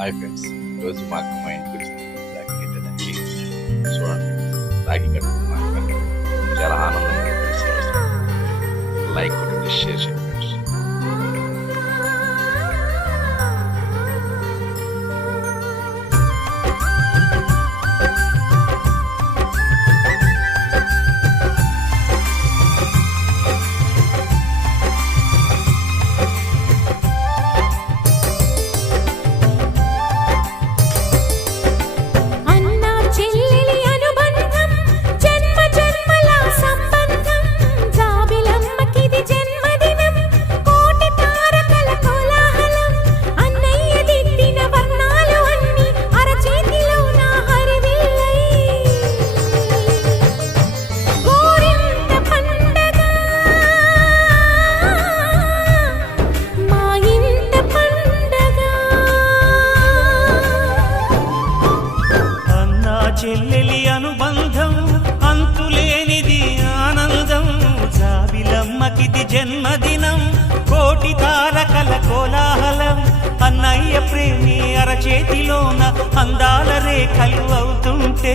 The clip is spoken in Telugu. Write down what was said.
హాయ్ ఫ్రెండ్స్, ఈరోజు మా అక్క మా ఇంటికి వచ్చింది రాఖీ కట్టేదానికి. చూడండి, రాఖీ కట్టుకున్నాక చాలా ఆనందంగా ఉంటుంది. లైక్ కొట్టండి, షేర్ చేయండి ఫ్రెండ్స్. చెల్లెలి అనుబంధం అంతులేనిది ఆనందం, జాబిలమ్మకిది జన్మదినం, కోటి తారకల కోలాహలం, అన్నయ్య ప్రేమి అరచేతిలోన అందాల రేఖలు అవుతుంటే